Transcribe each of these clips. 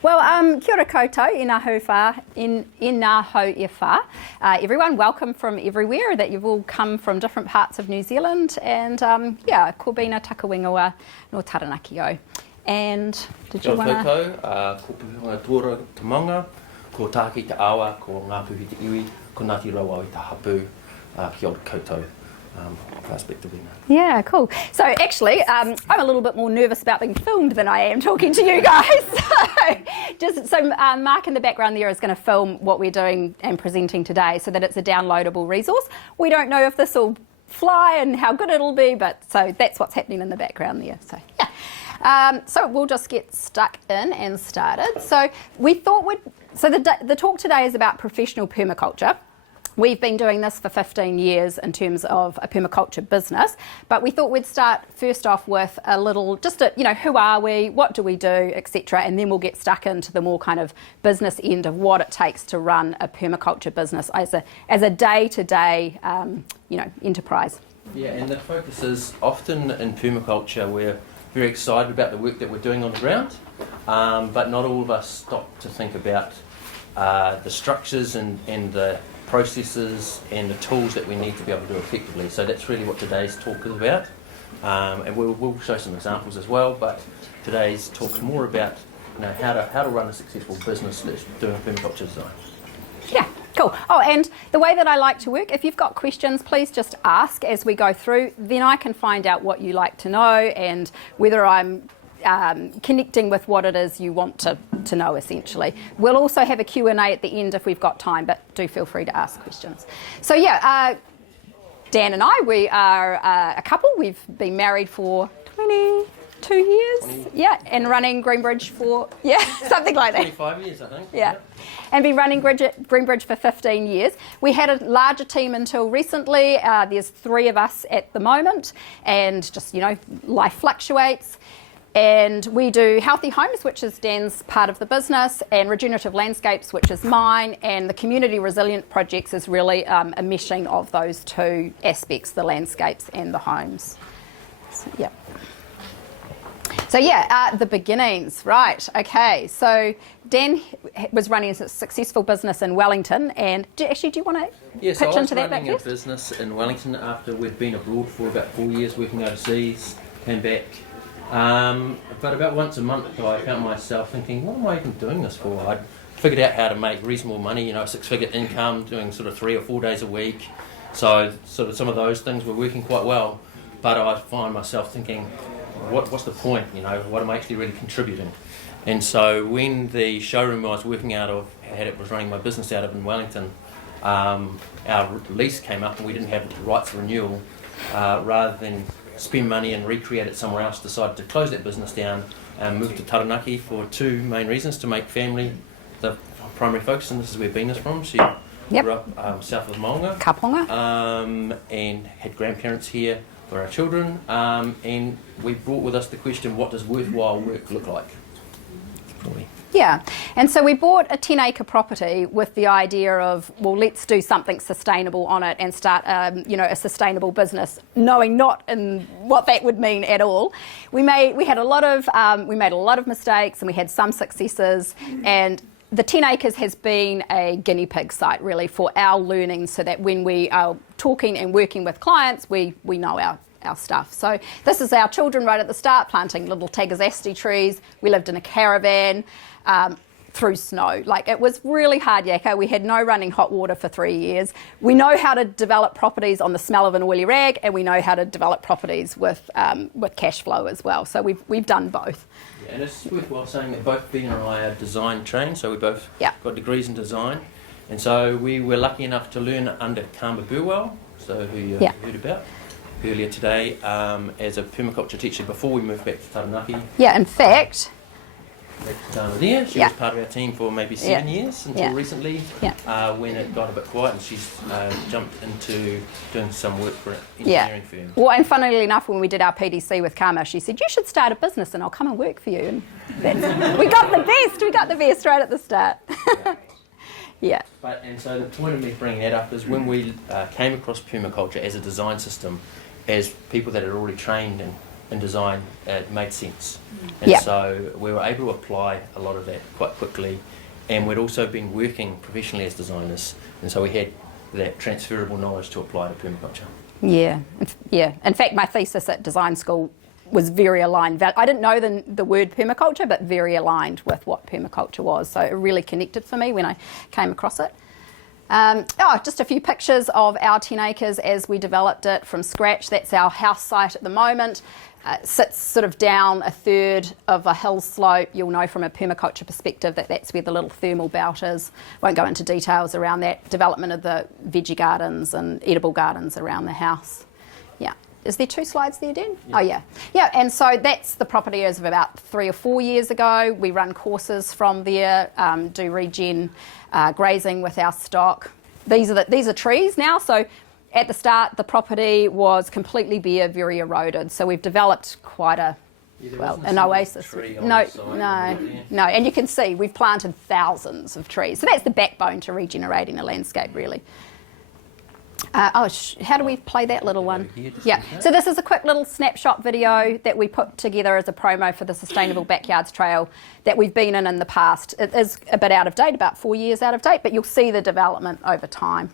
Well, kia ora koutou, i ngā hau e whā. Everyone, welcome from everywhere, that you've all come from different parts of New Zealand, and ko Bena takawingawa no Taranaki o. And did you want to... Ko puhunga tuara te maunga, ko tāki te awa, ko ngā puhi te iwi, ko Ngāti Rauau i te hapu, kia ora koutou. Yeah, cool. So actually, I'm a little bit more nervous about being filmed than I am talking to you guys. So Mark in the background there is going to film what we're doing and presenting today, so that it's a downloadable resource. We don't know if this will fly and how good it'll be, but so that's what's happening in the background there. So yeah. So we'll just get stuck in and started. So we thought the talk today is about professional permaculture. We've been doing this for 15 years in terms of a permaculture business, but we thought we'd start first off with a little, who are we, what do we do, etc., and then we'll get stuck into the more kind of business end of what it takes to run a permaculture business as a day-to-day, enterprise. Yeah, and the focus is often in permaculture, we're very excited about the work that we're doing on the ground, but not all of us stop to think about the structures and the processes and the tools that we need to be able to do effectively. So that's really what today's talk is about, and we'll show some examples as well, but today's talk is more about how to run a successful business that's doing permaculture design. Yeah, cool. Oh, and the way that I like to work, if you've got questions, please just ask as we go through, then I can find out what you like to know and whether I'm connecting with what it is you want to know, essentially. We'll also have a Q&A at the end if we've got time, but do feel free to ask questions. So Dan and I, we are a couple. We've been married for 22 years, and running Greenbridge for, something like that. 25 years, I think. Yeah. And been running Greenbridge for 15 years. We had a larger team until recently. There's 3 of us at the moment, and just, life fluctuates. And we do healthy homes, which is Dan's part of the business, and regenerative landscapes, which is mine, and the community resilient projects is really a meshing of those 2 aspects, the landscapes and the homes. So the beginnings, right? Okay, so Dan was running a successful business in Wellington, and do you want to pitch into that back first? I was running a business in Wellington after we'd been abroad for about 4 years, working overseas, came back. But about once a month I found myself thinking, what am I even doing this for? I'd figured out how to make reasonable money, a 6-figure income, doing sort of 3 or 4 days a week. So sort of some of those things were working quite well. But I find myself thinking, what's the point? What am I actually really contributing? And so when the showroom I was working out of, was running my business out of in Wellington, our lease came up and we didn't have the rights renewal. Rather than spend money and recreate it somewhere else, decided to close that business down and move to Taranaki for 2 main reasons: to make family the primary focus, and this is where Bena's from. She grew up south of Maunga, and had grandparents here for our children, and we brought with us the question, what does worthwhile work look like? Yeah, and so we bought a 10-acre property with the idea of, well, let's do something sustainable on it and start, a sustainable business, knowing not in what that would mean at all. We made a lot of mistakes, and we had some successes, and the 10 acres has been a guinea pig site really for our learning, so that when we are talking and working with clients, we know our stuff. So this is our children right at the start, planting little Tagazasti trees. We lived in a caravan through snow. It was really hard yakka. We had no running hot water for 3 years. We know how to develop properties on the smell of an oily rag, and we know how to develop properties with cash flow as well. So we've done both. Yeah, and it's worthwhile saying that both Bena and I are design trained, so we both got degrees in design. And so we were lucky enough to learn under Kamba Burwell, so who you heard about earlier today, as a permaculture teacher before we moved back to Taranaki. Yeah, in fact, she was part of our team for maybe 7 years until recently, when it got a bit quiet, and she's jumped into doing some work for an engineering firm. Well, and funnily enough, when we did our PDC with Karma, she said, you should start a business and I'll come and work for you. And we got the best right at the start. Yeah. And so the point of me bringing that up is when we came across permaculture as a design system, as people that had already trained and in design, it made sense. And so we were able to apply a lot of that quite quickly, and we'd also been working professionally as designers, and so we had that transferable knowledge to apply to permaculture. Yeah. In fact, my thesis at design school was very aligned. I didn't know the word permaculture, but very aligned with what permaculture was. So it really connected for me when I came across it. Just a few pictures of our 10 acres as we developed it from scratch. That's our house site at the moment. Sits sort of down a third of a hill slope. You'll know from a permaculture perspective that that's where the little thermal belt is. Won't go into details around that development of the veggie gardens and edible gardens around the house. Yeah. Is there 2 slides there, Dan? Yeah. Oh, yeah. Yeah, and so that's the property as of about 3 or 4 years ago. We run courses from there, do regen grazing with our stock. These are trees now, so at the start the property was completely bare, very eroded. So we've developed quite an oasis. No, and you can see we've planted thousands of trees. So that's the backbone to regenerating a landscape, really. How do we play that little one? Yeah, so this is a quick little snapshot video that we put together as a promo for the Sustainable Backyards Trail that we've been in the past. It is a bit out of date, about 4 years out of date, but you'll see the development over time.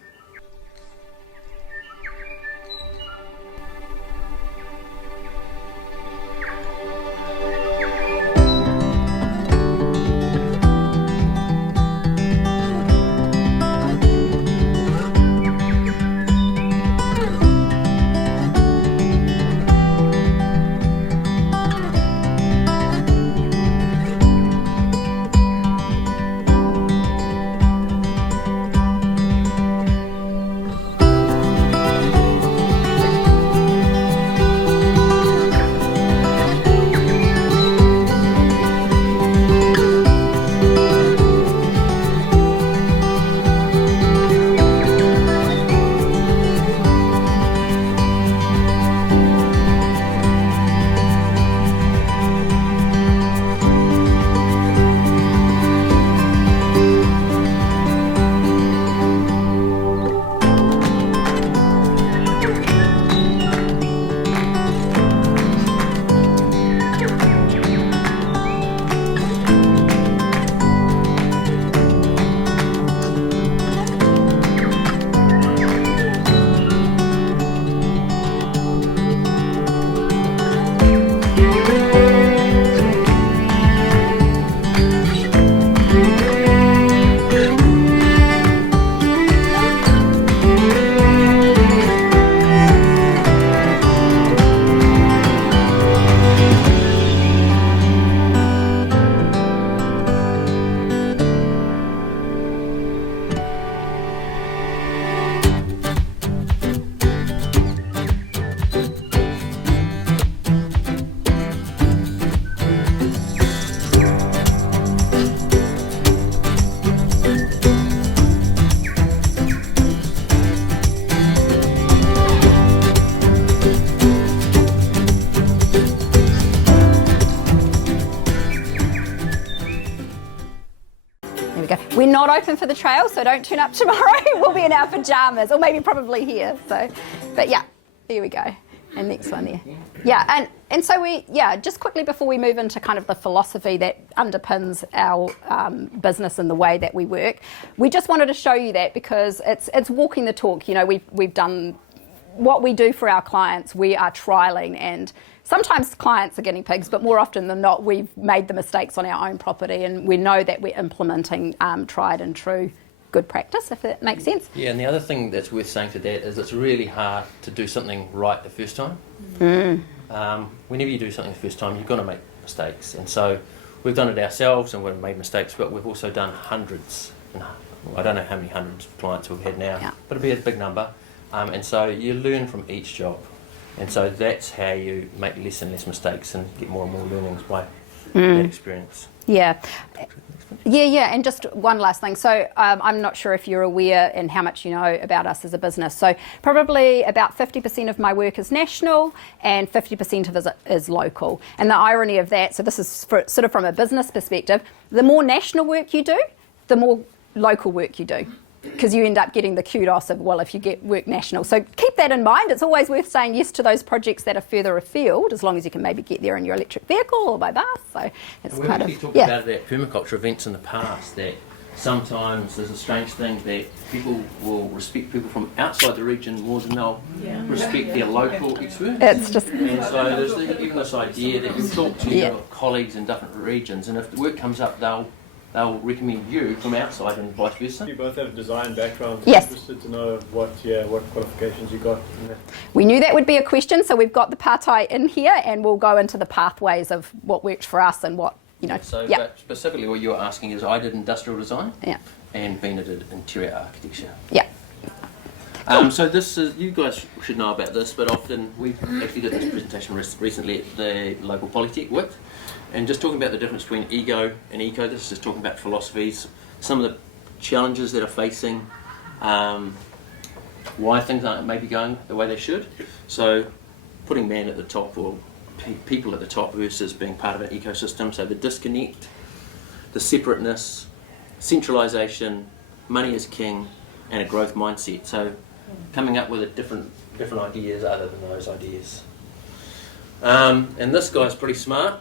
We're not open for the trail, so don't turn up tomorrow. We'll be in our pajamas, or maybe probably here. So, but yeah, there we go. And next one there. Yeah, and so just quickly before we move into kind of the philosophy that underpins our business and the way that we work, we just wanted to show you that because it's walking the talk. You know, we've done what we do for our clients. We are trialing, and sometimes clients are guinea pigs, but more often than not, we've made the mistakes on our own property, and we know that we're implementing tried and true good practice, if that makes sense. Yeah, and the other thing that's worth saying to that is it's really hard to do something right the first time. Whenever you do something the first time, you're going to make mistakes, and so we've done it ourselves and we've made mistakes, but we've also done hundreds, and I don't know how many hundreds of clients we've had now, but it'll be a big number, and so you learn from each job, and so that's how you make less and less mistakes and get more and more learnings by that experience. Yeah, and just one last thing. So I'm not sure if you're aware and how much you know about us as a business. So probably about 50% of my work is national and 50% of it is local. And the irony of that, so this is sort of from a business perspective, the more national work you do, the more local work you do. because you end up getting the kudos of, well, if you get work national. So keep that in mind. It's always worth saying yes to those projects that are further afield, as long as you can maybe get there in your electric vehicle or by bus. So it's we've actually talked about it at permaculture events in the past, that sometimes there's a strange thing that people will respect people from outside the region more than they'll respect their local experts. It's just, and so there's even this idea that you talk to your colleagues in different regions, and if the work comes up, they'll recommend you from outside and vice versa. You both have design backgrounds. Yes. Interested to know what qualifications you got in that. we knew that would be a question, so we've got the partai in here, and we'll go into the pathways of what worked for us and what, you know. So but specifically what you're asking is, I did industrial design, and Bena did interior architecture. Yeah. So this is, you guys should know about this, but often we actually did this presentation recently at the local Polytech WIT, and just talking about the difference between ego and eco. This is just talking about philosophies, some of the challenges that are facing, why things aren't maybe going the way they should. So putting man at the top, or people at the top, versus being part of an ecosystem. So the disconnect, the separateness, centralisation, money is king, and a growth mindset. So coming up with a different ideas other than those ideas. And this guy's pretty smart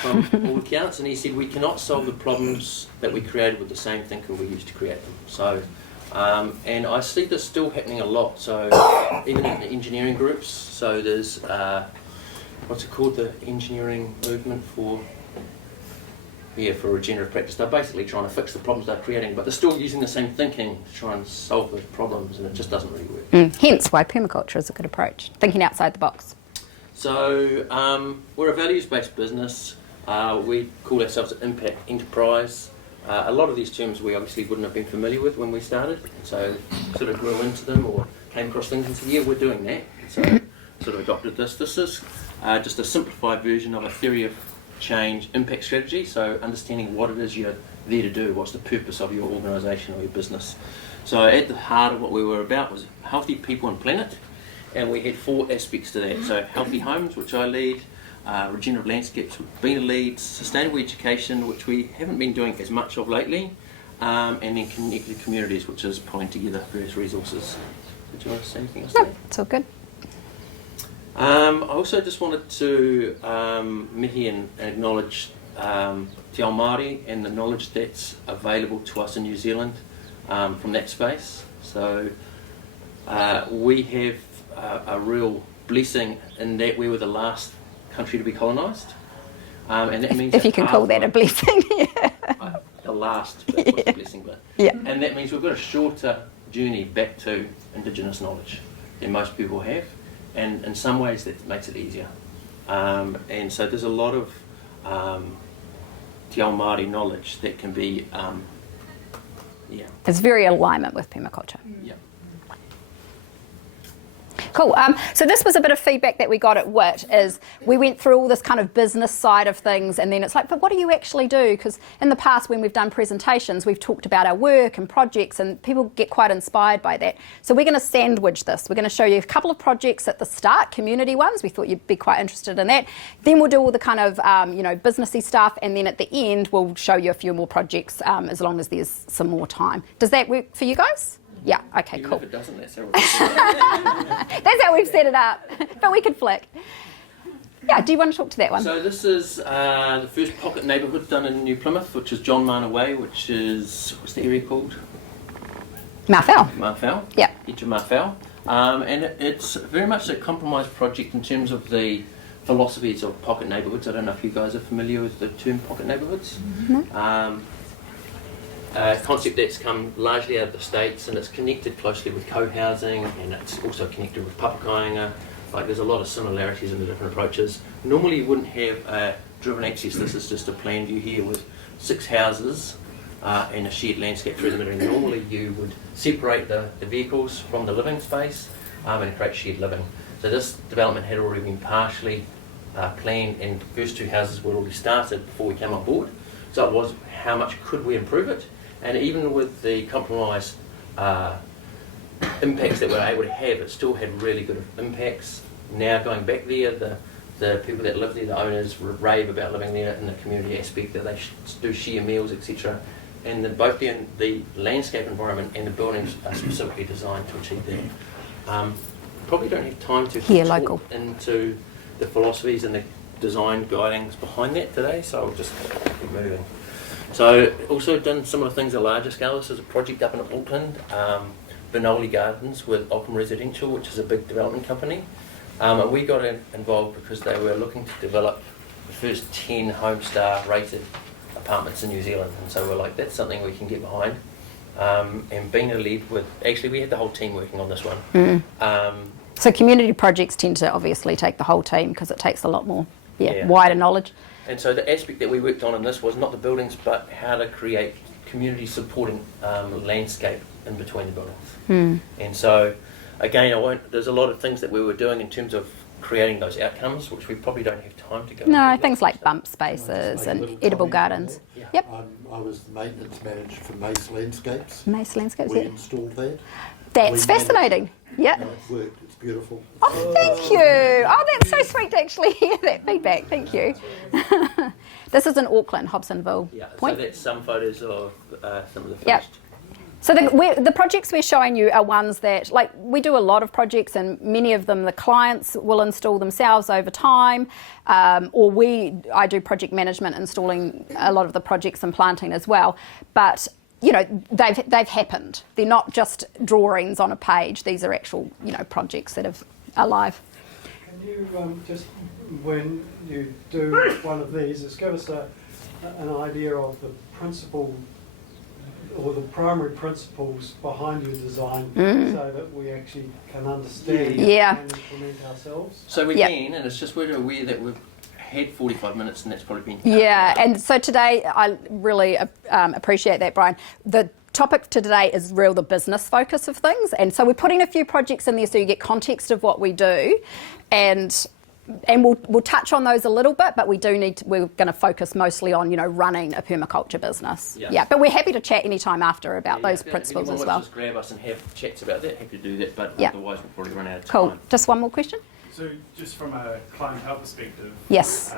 from all accounts, and he said we cannot solve the problems that we created with the same thinking we used to create them. So, and I see this still happening a lot. So even in the engineering groups, so there's what's it called, the engineering movement for regenerative practice. They're basically trying to fix the problems they're creating, but they're still using the same thinking to try and solve those problems, and it just doesn't really work. Hence why permaculture is a good approach, thinking outside the box. So we're a values-based business. We call ourselves an impact enterprise. A lot of these terms we obviously wouldn't have been familiar with when we started, so sort of grew into them or came across things and said, yeah, we're doing that. So sort of adopted this. This is just a simplified version of a theory of change impact strategy, so understanding what it is you're there to do, what's the purpose of your organisation or your business. So at the heart of what we were about was healthy people and planet, and we had 4 aspects to that. So healthy homes, which I lead, regenerative landscapes, which Bena leads, sustainable education, which we haven't been doing as much of lately, and then connected communities, which is pulling together various resources. Did you want to say anything else? No, it's all good. I also just wanted to mihi and acknowledge Te Ao Māori and the knowledge that's available to us in New Zealand from that space. So we have a real blessing in that we were the last country to be colonised, and that means if you can call that a blessing. The last bit was a blessing, but and that means we've got a shorter journey back to Indigenous knowledge than most people have. And in some ways that makes it easier. And so there's a lot of Te Ao Māori knowledge that can be, It's very alignment with permaculture. Yeah. Cool. So this was a bit of feedback that we got at WIT, is we went through all this kind of business side of things, and then it's like, but what do you actually do? Because in the past when we've done presentations, we've talked about our work and projects, and people get quite inspired by that. So we're going to sandwich this. We're going to show you a couple of projects at the start, community ones. We thought you'd be quite interested in that. Then we'll do all the kind of, businessy stuff, and then at the end we'll show you a few more projects as long as there's some more time. Does that work for you guys? Yeah, okay, Even cool. if it doesn't, that's how we're That's how we've set it up, but we could flick. Yeah, do you want to talk to that one? So this is the first pocket neighbourhood done in New Plymouth, which is John Mana Way, which is, what's the area called? Marfell. Marfell. Yeah. Edge of Marfell. And it's very much a compromise project in terms of the philosophies of pocket neighbourhoods. I don't know if you guys are familiar with the term pocket neighbourhoods. Mm-hmm. A concept that's come largely out of the States, and it's connected closely with co-housing, and it's also connected with papakainga. Like, there's a lot of similarities in the different approaches. Normally you wouldn't have driven access. This is just a plan view here with 6 houses and a shared landscape through the middle. Normally you would separate the vehicles from the living space and create shared living. So this development had already been partially planned, and the first 2 houses were already started before we came on board. So it was, how much could we improve it? And even with the compromise impacts that we're able to have, it still had really good impacts. Now going back there, the people that live there, the owners, rave about living there in the community aspect, that they do share meals, etc. and both the landscape environment and the buildings are specifically designed to achieve that. Probably don't have time to talk into the philosophies and the design guidings behind that today, so I'll just keep moving. So also done similar things at a larger scale. This is a project up in Auckland, Bena Gardens with Open Residential, which is a big development company. And we got involved because they were looking to develop the first 10 Homestar rated apartments in New Zealand, and so we're like, that's something we can get behind. And Bena led with, actually we had the whole team working on this one. So community projects tend to obviously take the whole team because it takes a lot more wider knowledge. And so the aspect that we worked on in this was not the buildings, but how to create community supporting landscape in between the buildings. And so again, there's a lot of things that we were doing in terms of creating those outcomes, which we probably don't have time to go into. Things like bump spaces and edible gardens. Yep. I was the maintenance manager for Mace Landscapes. Mace Landscapes, We installed that. That's fascinating. Yeah. And it worked. It's beautiful. Oh, thank you. Oh, that's so sweet to actually hear that feedback. Thank you. This is in Auckland, Hobsonville Point. So that's some photos of some of the first. Yep. So the projects we're showing you are ones that, like, we do a lot of projects, and many of them the clients will install themselves over time, or I do project management, installing a lot of the projects and planting as well. But they've happened. They're not just drawings on a page. These are actual projects that are live. Can you just, when you do one of these, just give us an idea of the principle or the primary principles behind your design, so that we actually can understand and implement ourselves? So we can, and it's just we're aware that we've had 45 minutes and that's probably been... And so today, I really appreciate that, Brian. The topic for today is the business focus of things, and so we're putting a few projects in there so you get context of what we do, and we'll touch on those a little bit, but we're going to focus mostly on running a permaculture business. But we're happy to chat anytime after about those principles as well. Just grab us and have chats about that. Happy to do that, but otherwise we'll probably run out of time. Cool. Just one more question. So just from a clientele perspective, yes,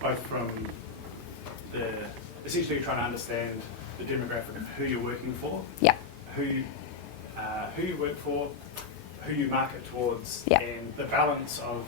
both from essentially trying to understand the demographic of who you're working for, who you work for, who you market towards, and the balance of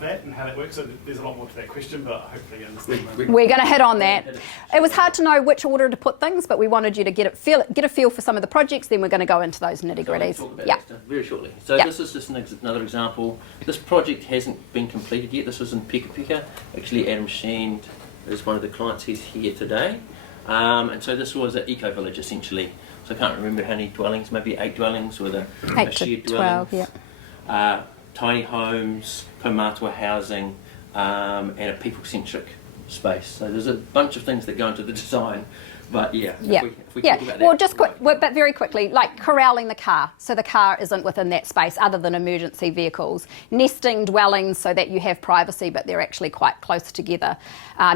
that and how that works. So there's a lot more to that question, but hopefully you understand. We're going to hit on that. It was hard to know which order to put things, but we wanted you to get a feel for some of the projects, then we're going to go into those nitty-gritties. So very shortly. So this is just another example. This project hasn't been completed yet. This was in Pika Pika. Actually, Adam Sheen is one of the clients. He's here today. And so this was an eco-village, essentially. So I can't remember how many dwellings, maybe 8 dwellings with a 8 to shared 12, dwelling. Tiny homes, Paumatua housing, and a people-centric space. So there's a bunch of things that go into the design, but if we talk about that. Well, but very quickly, like corralling the car, so the car isn't within that space other than emergency vehicles. Nesting dwellings so that you have privacy, but they're actually quite close together.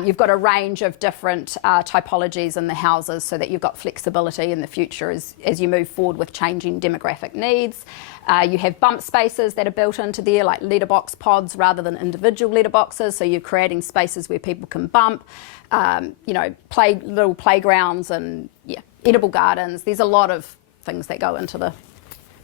You've got a range of different typologies in the houses so that you've got flexibility in the future as you move forward with changing demographic needs. You have bump spaces that are built into there, like letterbox pods rather than individual letterboxes, so you're creating spaces where people can bump, little playgrounds and edible gardens. There's a lot of things that go into the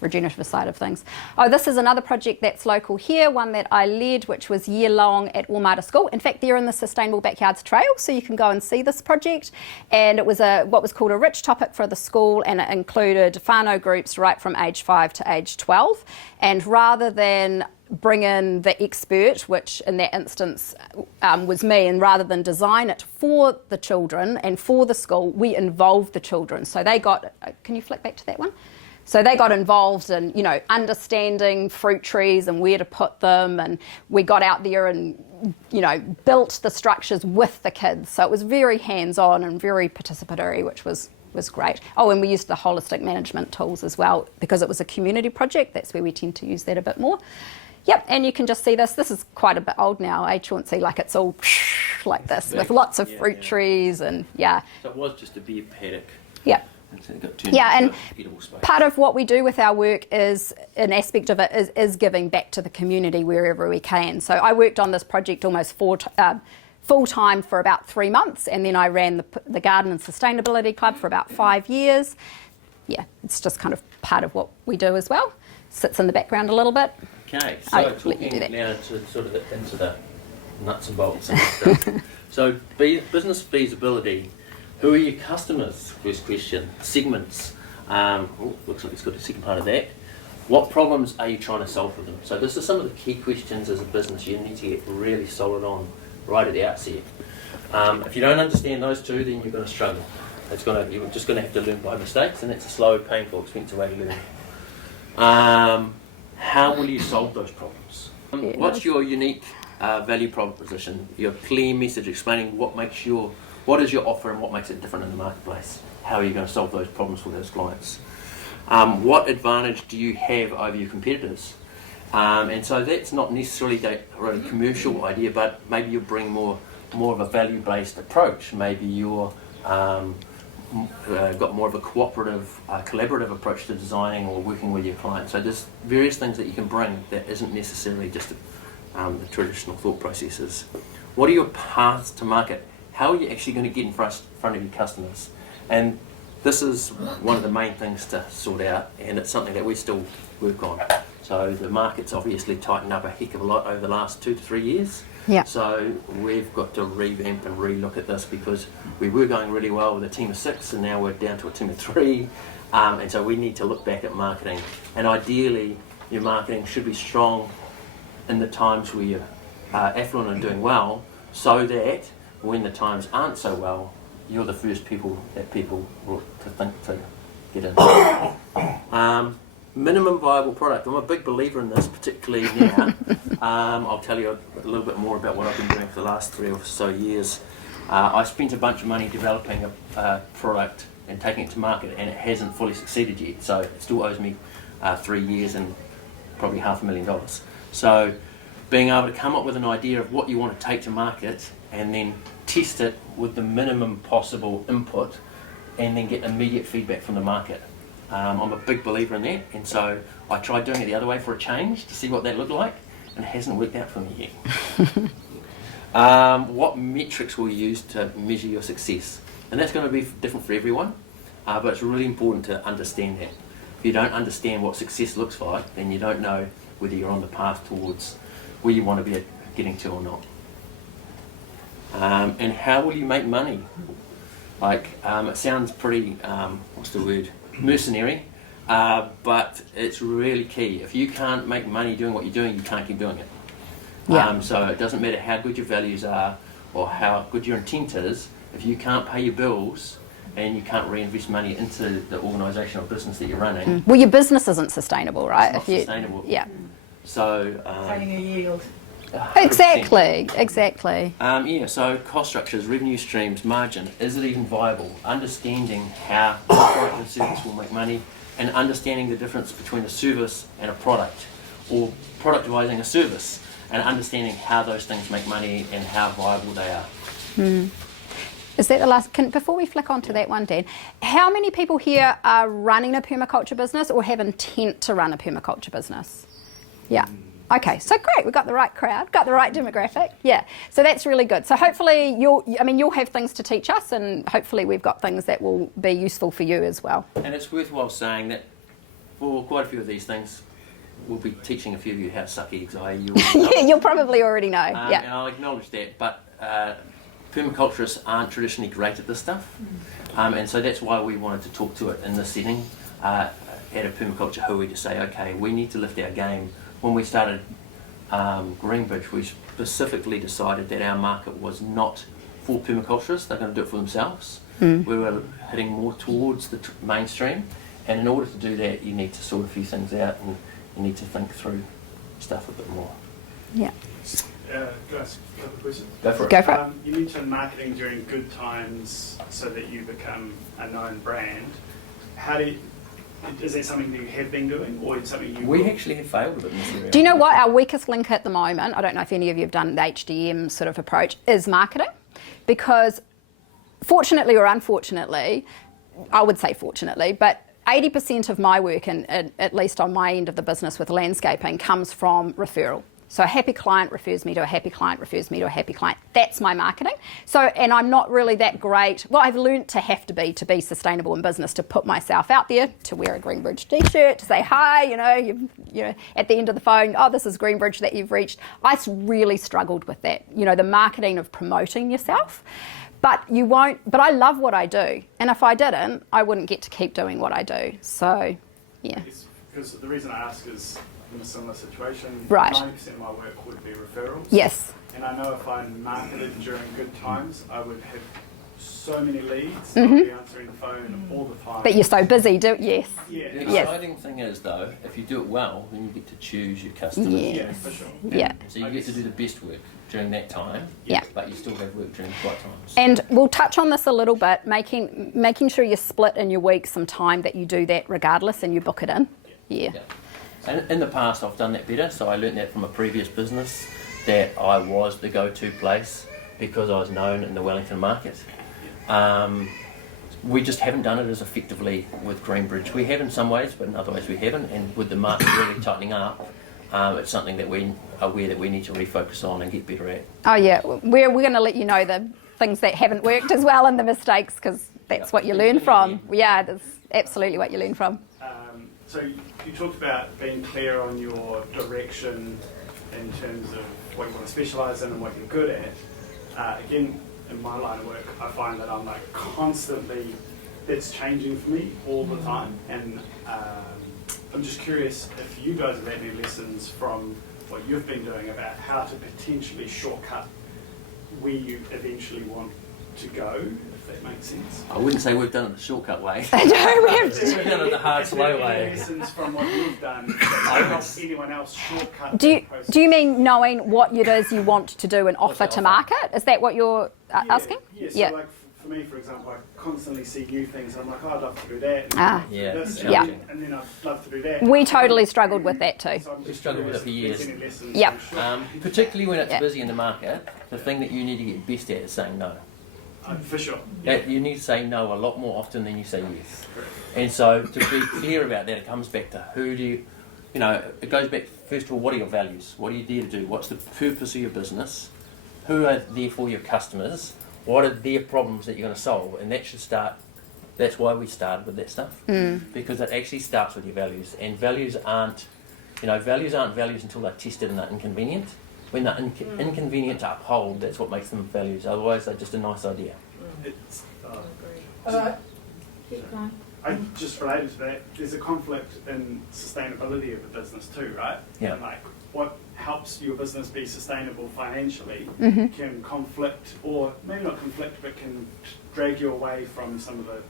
regenerative side of things. Oh, this is another project that's local here, one that I led, which was year-long at Walmart School. In fact, they're in the Sustainable Backyards Trail, so you can go and see this project. And it was what was called a rich topic for the school, and it included whānau groups right from age 5 to age 12. And rather than bring in the expert, which in that instance was me, and rather than design it for the children and for the school, we involved the children. So they got, can you flick back to that one? So they got involved in, understanding fruit trees and where to put them, and we got out there and, built the structures with the kids. So it was very hands-on and very participatory, which was great. Oh, and we used the holistic management tools as well, because it was a community project. That's where we tend to use that a bit more. Yep, and you can just see this. This is quite a bit old now, Chauncey, like it's all like this, with lots of fruit trees and, So it was just a beer paddock. Yep. And part of what we do with our work is, an aspect of it is giving back to the community wherever we can. So I worked on this project almost full-time for about 3 months, and then I ran the Garden and Sustainability Club for about 5 years. Yeah, it's just kind of part of what we do as well. Sits in the background a little bit. Okay, so talking now to sort of into the nuts and bolts and stuff. So business feasibility, who are your customers? First question. Segments. Looks like it's got a second part of that. What problems are you trying to solve for them? So this is some of the key questions as a business you need to get really solid on right at the outset. If you don't understand those two, then you're going to struggle. You're just going to have to learn by mistakes, and that's a slow, painful, expensive way to learn. How will you solve those problems? What's your unique value proposition? Your clear message explaining what is your offer and what makes it different in the marketplace? How are you going to solve those problems for those clients? What advantage do you have over your competitors? And so that's not necessarily a really commercial idea, but maybe you bring more of a value-based approach. Maybe you're got more of a cooperative, collaborative approach to designing or working with your client. So there's various things that you can bring that isn't necessarily just the traditional thought processes. What are your paths to market? How are you actually going to get in front of your customers? And this is one of the main things to sort out, and it's something that we still work on. So the market's obviously tightened up a heck of a lot over the last 2 to 3 years. Yeah. So we've got to revamp and relook at this, because we were going really well with a team of 6 and now we're down to a team of 3. And so we need to look back at marketing. And ideally, your marketing should be strong in the times where you're affluent and doing well, so that when the times aren't so well, you're the first people will to think to get in. Minimum viable product. I'm a big believer in this, particularly now. I'll tell you a little bit more about what I've been doing for the last 3 or so years. I spent a bunch of money developing a product and taking it to market, and it hasn't fully succeeded yet. So it still owes me 3 years and probably $500,000. So being able to come up with an idea of what you want to take to market and then test it with the minimum possible input and then get immediate feedback from the market. I'm a big believer in that, and so I tried doing it the other way for a change to see what that looked like, and it hasn't worked out for me yet. What metrics will you use to measure your success? And that's going to be different for everyone, but it's really important to understand that. If you don't understand what success looks like, then you don't know whether you're on the path towards where you want to be getting to or not. And how will you make money? It sounds pretty, mercenary, but it's really key. If you can't make money doing what you're doing, you can't keep doing it. Yeah. So it doesn't matter how good your values are or how good your intent is. If you can't pay your bills and you can't reinvest money into the organisation or business that you're running, well, your business isn't sustainable, right? It's not sustainable. Yeah. So finding a yield. Exactly. So cost structures, revenue streams, margin, is it even viable? Understanding how a product and service will make money, and understanding the difference between a service and a product, or productising a service, and understanding how those things make money and how viable they are. Is that the last? Before we flick onto that one, Dan, how many people here are running a permaculture business or have intent to run a permaculture business? Yeah. Okay, so great, we've got the right crowd, got the right demographic. Yeah, so that's really good. So hopefully you'll have things to teach us, and hopefully we've got things that will be useful for you as well. And it's worthwhile saying that for quite a few of these things, we'll be teaching a few of you how to suck eggs, You'll probably already know. Yeah. And I'll acknowledge that, but permaculturists aren't traditionally great at this stuff, and so that's why we wanted to talk to it in this setting at a Permaculture Hui, to say, okay, we need to lift our game. When we started Greenbridge, we specifically decided that our market was not for permaculturists. They're going to do it for themselves. We were heading more towards the mainstream, and in order to do that, you need to sort a few things out, and you need to think through stuff a bit more. Yeah. Can I ask a couple of questions? Go for it. Go for it. You mentioned marketing during good times so that you become a known brand. Is that something that you have been doing, or is it something you... We actually have failed a bit in this area. Do you know what our weakest link at the moment, I don't know if any of you have done the HDM sort of approach, is marketing? Because fortunately or unfortunately, I would say fortunately, but 80% of my work, and at least on my end of the business with landscaping, comes from referral. So a happy client refers me to a happy client refers me to a happy client. That's my marketing. So, and I'm not really that great. Well, I've learned to have to be sustainable in business, to put myself out there, to wear a Greenbridge t-shirt, to say hi, you know, at the end of the phone, oh, this is Greenbridge that you've reached. I really struggled with that, you know, the marketing of promoting yourself. But you won't, but I love what I do. And if I didn't, I wouldn't get to keep doing what I do. So, yeah. Because the reason I ask is, in a similar situation, right. 90% of my work would be referrals. Yes. And I know if I marketed during good times, I would have so many leads. Mm-hmm. I'd be answering the phone all the time. But you're so busy, yes. Yeah. The Yes. exciting thing is, though, if you do it well, then you get to choose your customers. Yes. Yeah, for sure. Yeah. So you get to do the best work during that time, Yeah. but you still have work during the quiet times. And we'll touch on this a little bit, making sure you split in your week some time that you do that regardless and you book it in. Yeah. And in the past, I've done that better. So I learned that from a previous business, that I was the go-to place because I was known in the Wellington market. We just haven't done it as effectively with Greenbridge. We have in some ways, but in other ways we haven't. And with the market really tightening up, it's something that we are aware that we need to refocus on and get better at. Oh yeah, we're going to let you know the things that haven't worked as well and the mistakes, because that's what you learn from. Yeah, that's absolutely what you learn from. So you talked about being clear on your direction in terms of what you want to specialise in and what you're good at. Again, in my line of work, I find that I'm like constantly, it's changing for me all the time. And I'm just curious if you guys have had any lessons from what you've been doing about how to potentially shortcut where you eventually want to go, if that makes sense. I wouldn't say we've done it the shortcut way. No, we have We've done it the hard, slow Any way. lessons from what you've done that help anyone else shortcut Do that process? you mean knowing what it is you want to do and offer to market? Is that what you're asking? Yeah, so like for me, for example, I constantly see new things and I'm like, oh, I'd love to do that. And Ah. Yeah. this, Yeah. And then I'd love to do that. We totally struggled with that too. So I'm We just struggled with it curious for if years. there's any lessons Yep. from short- Particularly when it's Yeah. busy in the market, the thing that you need to get best at is saying no. For sure. That you need to say no a lot more often than you say yes. And so to be clear about that, it comes back to who do you, it goes back, first of all, what are your values? What are you there to do? What's the purpose of your business? Who are therefore your customers? What are their problems that you're going to solve? And that should start, that's why we started with that stuff. Because it actually starts with your values. And values aren't values until they're tested and they're inconvenient. When they're inconvenient to uphold, that's what makes them values. Otherwise, they're just a nice idea. It's, Keep going. I just related to that, there's a conflict in sustainability of the business too, right? Yeah. And like what helps your business be sustainable financially can conflict, or maybe not conflict, but can drag you away from some of the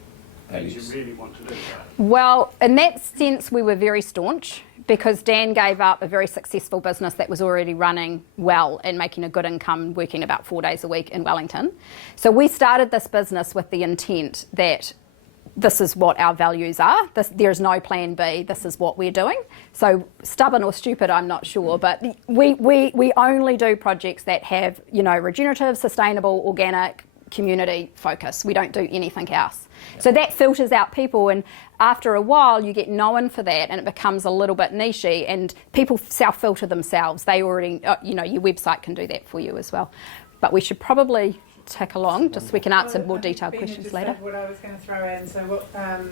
things Values. you really want to do, right? Well, in that sense, we were very staunch because Dan gave up a very successful business that was already running well and making a good income, working about 4 days a week in Wellington. So we started this business with the intent that this is what our values are. There's no plan B. This is what we're doing. So stubborn or stupid, I'm not sure, but we only do projects that have, regenerative, sustainable, organic, community focus. We don't do anything else. So that filters out people, and after a while you get known for that and it becomes a little bit nichey and people self-filter themselves. They already, your website can do that for you as well. But we should probably tick along, just so we can answer more detailed Bena questions just later. said what I was going to throw in. So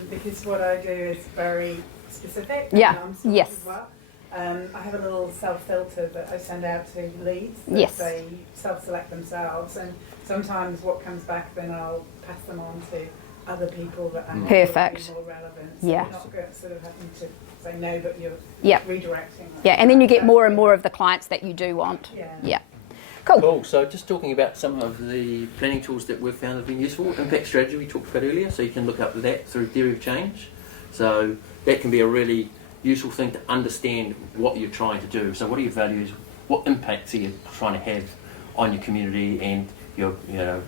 because what I do is very specific. Yeah, and non-stop yes. as well. I have a little self-filter that I send out to leads that Yes. they self-select themselves, and sometimes what comes back then I'll pass them on to other people that I know Perfect. will be more relevant. So Yeah. you're not sort of having to say no, but you're Yep. redirecting. Yeah, and then you get more and more of the clients that you do want. Yeah. Yeah. Cool. Cool. So just talking about some of the planning tools that we've found have been useful. Impact strategy we talked about earlier, so you can look up that through Theory of Change. So that can be a really useful thing to understand what you're trying to do. So what are your values? What impacts are you trying to have on your community and your,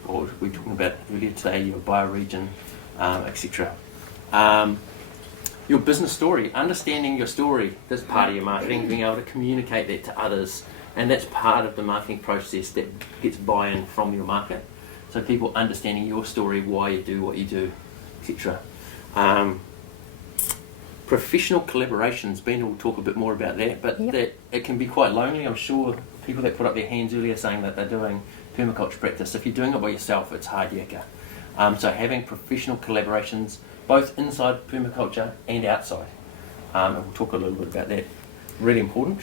or we were talking about earlier today, your bioregion, etc. Your business story, understanding your story, that's part of your marketing, being able to communicate that to others. And that's part of the marketing process that gets buy-in from your market. So people understanding your story, why you do what you do, etc. professional collaborations. Bena will talk a bit more about that, but Yep. that it can be quite lonely. I'm sure people that put up their hands earlier saying that they're doing permaculture practice, if you're doing it by yourself, it's hard yakka. So having professional collaborations, both inside permaculture and outside, and we'll talk a little bit about that, really important.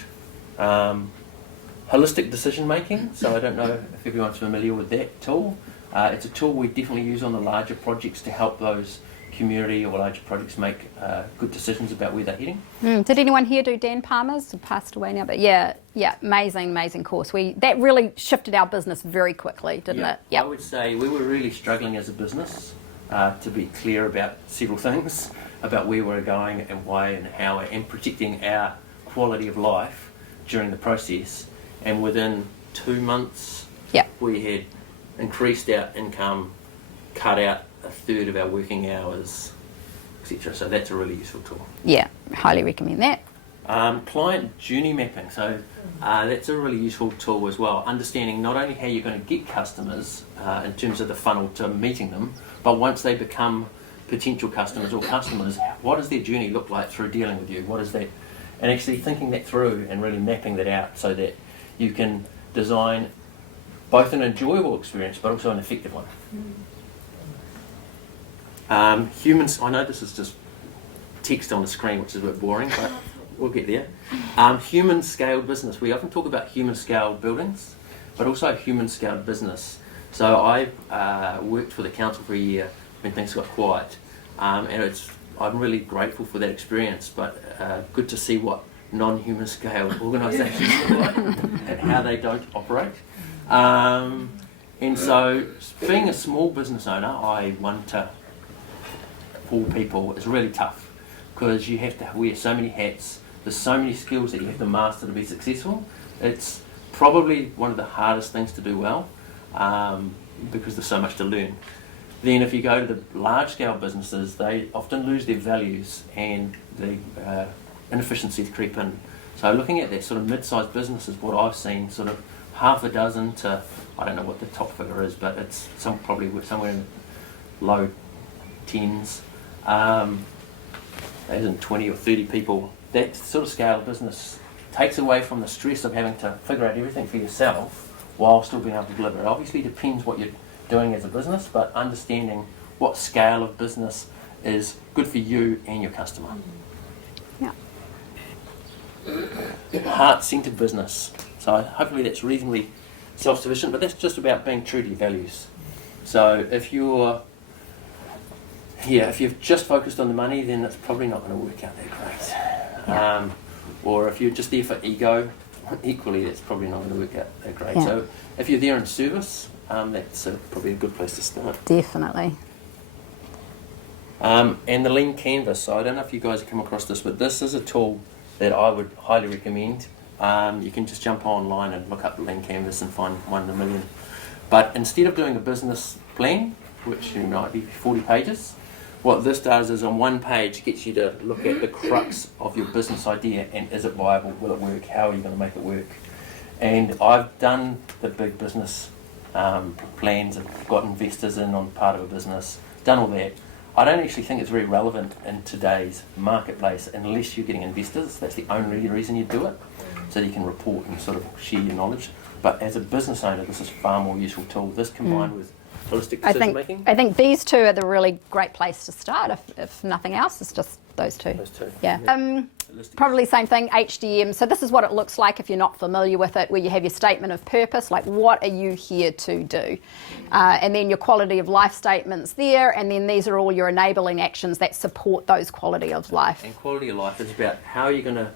Holistic decision making, so I don't know if everyone's familiar with that tool. It's a tool we definitely use on the larger projects to help those community or larger projects make good decisions about where they're heading. Did anyone here do Dan Palmer's? Who passed away now, but yeah, amazing course. That really shifted our business very quickly, didn't it? I would say we were really struggling as a business to be clear about several things, about where we're going and why and how, and protecting our quality of life during the process. And within 2 months, we had increased our income, cut out a third of our working hours, etc. So that's a really useful tool. Yeah, highly recommend that. Client journey mapping. So that's a really useful tool as well. Understanding not only how you're going to get customers in terms of the funnel to meeting them, but once they become potential customers or customers, what does their journey look like through dealing with you? What is that? And actually thinking that through and really mapping that out so that you can design both an enjoyable experience but also an effective one. Humans, I know this is just text on the screen, which is a bit boring, but we'll get there. Human scaled business. We often talk about human scaled buildings, but also human scaled business. So I worked for the council for a year when things got quiet, and I'm really grateful for that experience, but good to see what non-human scaled organisations look like and how they don't operate. And so being a small business owner, I 1 to 4 people is really tough because you have to wear so many hats. There's so many skills that you have to master to be successful. It's probably one of the hardest things to do well because there's so much to learn. Then if you go to the large scale businesses, they often lose their values and the inefficiencies creep in. So looking at that sort of mid-sized business is what I've seen, sort of half a dozen to, I don't know what the top figure is, but it's probably somewhere in low tens, as in 20 or 30 people. That sort of scale of business takes away from the stress of having to figure out everything for yourself while still being able to deliver. It obviously depends what you're doing as a business, but understanding what scale of business is good for you and your customer. Heart-centered business. So hopefully that's reasonably self-sufficient, but that's just about being true to your values. So if you've just focused on the money, then it's probably not going to work out that great. Or if you're just there for ego, equally that's probably not going to work out that great. So if you're there in service, that's probably a good place to start. Definitely. And the lean canvas. So I don't know if you guys have come across this, but this is a tool that I would highly recommend. You can just jump online and look up the lean canvas and find 1 in a million. But instead of doing a business plan, which might be 40 pages, what this does is on 1 page gets you to look at the crux of your business idea and is it viable, will it work, how are you going to make it work. And I've done the big business plans, I've got investors in on part of a business, done all that. I don't actually think it's very relevant in today's marketplace unless you're getting investors. That's the only reason you do it, so you can report and sort of share your knowledge. But as a business owner, this is far more useful tool. This combined with holistic decision making. I think these two are the really great place to start. If nothing else, it's just those two. Those two. Yeah. Probably same thing, HDM. So this is what it looks like if you're not familiar with it, where you have your statement of purpose, like what are you here to do? And then your quality of life statements there, and then these are all your enabling actions that support those quality of life. And quality of life is about how are you going to